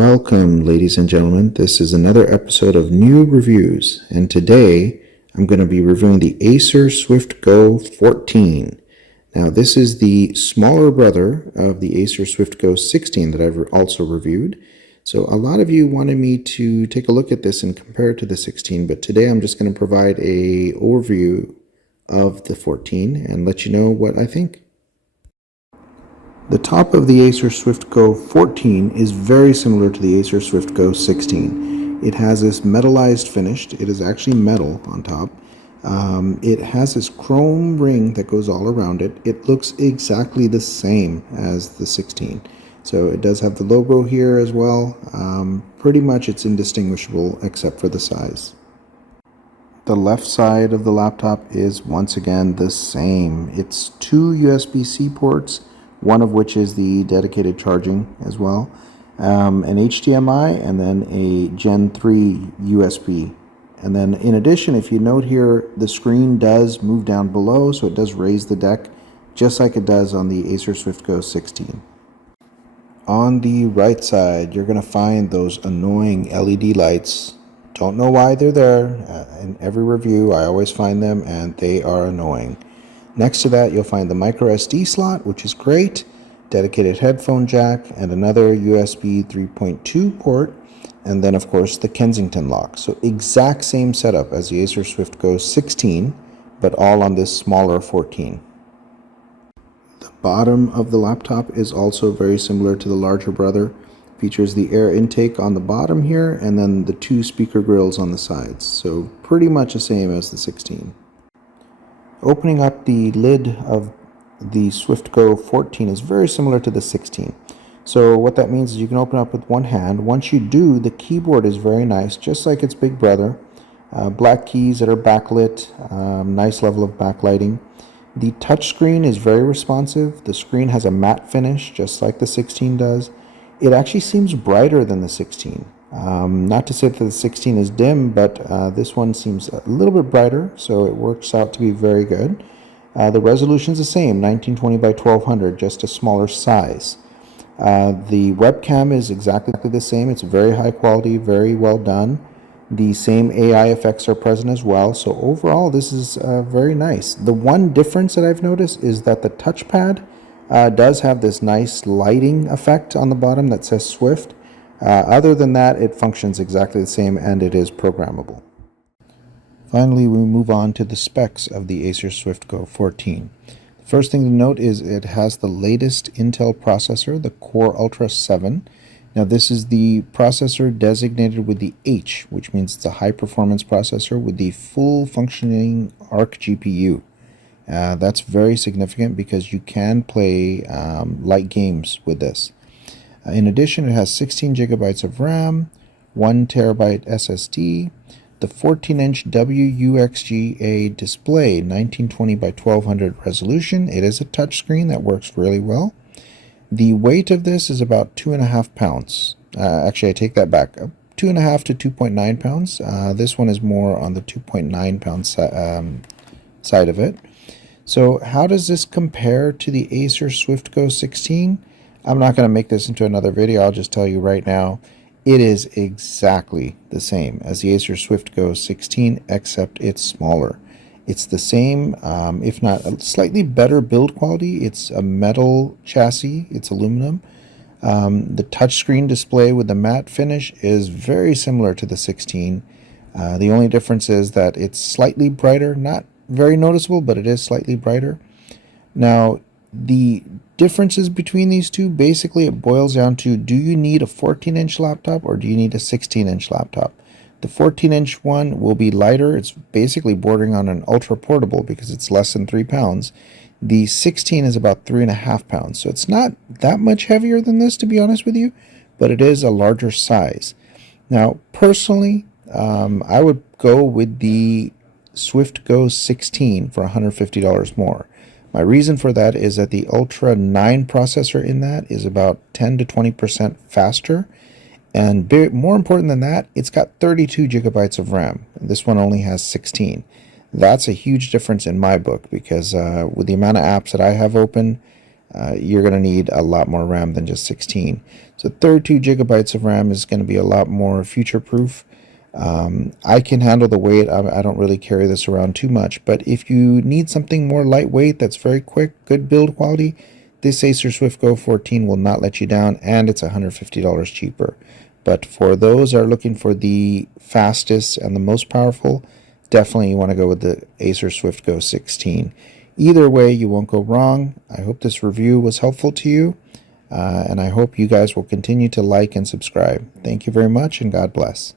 Welcome, ladies and gentlemen. This is another episode of New Reviews, and today I'm going to be reviewing the Acer Swift Go 14. Now, this is the smaller brother of the Acer Swift Go 16 that I've also reviewed. So a lot of you wanted me to take a look at this and compare it to the 16, but today I'm just going to provide an overview of the 14 and let you know what I think. The top of the Acer Swift Go 14 is very similar to the Acer Swift Go 16. It has this metallized finish. It is actually metal on top. It has this chrome ring that goes all around it. It looks exactly the same as the 16. So it does have the logo here as well. Pretty much it's indistinguishable except for the size. The left side of the laptop is once again the same. It's two USB-C ports, one of which is the dedicated charging as well, an HDMI, and then a Gen 3 USB. And then in addition, if you note here, the screen does move down below, so it does raise the deck, just like it does on the Acer Swift Go 16. On the right side, you're going to find those annoying LED lights. Don't know why they're there. In every review, I always find them, and they are annoying. Next to that, you'll find the micro SD slot, which is great, dedicated headphone jack, and another USB 3.2 port, and then, of course, the Kensington lock. So exact same setup as the Acer Swift Go 16, but all on this smaller 14. The bottom of the laptop is also very similar to the larger brother. Features the air intake on the bottom here, and then the two speaker grills on the sides. So pretty much the same as the 16. Opening up the lid of the Swift Go 14 is very similar to the 16. So what that means is you can open up with one hand. Once you do, the keyboard is very nice, just like its big brother. Black keys that are backlit, nice level of backlighting. The touchscreen is very responsive. The screen has a matte finish, just like the 16 does. It actually seems brighter than the 16. Not to say that the 16 is dim, but this one seems a little bit brighter, so it works out to be very good. The resolution is the same, 1920 by 1200, just a smaller size. The webcam is exactly the same. It's very high quality, very well done. The same AI effects are present as well, so overall this is very nice. The one difference that I've noticed is that the touchpad does have this nice lighting effect on the bottom that says Swift. Other than that, it functions exactly the same, and it is programmable. Finally, we move on to the specs of the Acer Swift Go 14. The first thing to note is it has the latest Intel processor, the Core Ultra 7. Now, this is the processor designated with the H, which means it's a high-performance processor with the full functioning Arc GPU. That's very significant because you can play light games with this. In addition, it has 16 gigabytes of RAM, 1 terabyte SSD, the 14-inch WUXGA display, 1920 by 1200 resolution. It is a touchscreen that works really well. The weight of this is about 2.5 pounds. Actually, I take that back. 2.5 to 2.9 pounds. This one is more on the 2.9 pound side of it. So how does this compare to the Acer Swift Go 16? I'm not going to make this into another video. I'll just tell you right now, it is exactly the same as the Acer Swift Go 16, except it's smaller. It's the same, if not a slightly better build quality. It's a metal chassis. It's aluminum. The touchscreen display with the matte finish is very similar to the 16. The only difference is that it's slightly brighter, not very noticeable, but it is slightly brighter. Now, the differences between these two, basically it boils down to, do you need a 14-inch laptop or do you need a 16-inch laptop? The 14-inch one will be lighter. It's basically bordering on an ultra portable because it's less than 3 pounds. The 16 is about 3.5 pounds, so it's not that much heavier than this, to be honest with you, but it is a larger size. Now, personally, I would go with the Swift Go 16 for $150 more. My reason for that is that the Ultra 9 processor in that is about 10 to 20% faster, and more important than that, it's got 32 gigabytes of RAM. This one only has 16. That's a huge difference in my book because with the amount of apps that I have open, you're going to need a lot more RAM than just 16. So 32 gigabytes of RAM is going to be a lot more future-proof. I can handle the weight. I don't really carry this around too much, but if you need something more lightweight that's very quick, good build quality, this Acer Swift Go 14 will not let you down, and it's $150 cheaper. But for those that are looking for the fastest and the most powerful, definitely you want to go with the Acer Swift Go 16. Either way, you won't go wrong. I hope this review was helpful to you, and I hope you guys will continue to like and subscribe. Thank you very much, and God bless.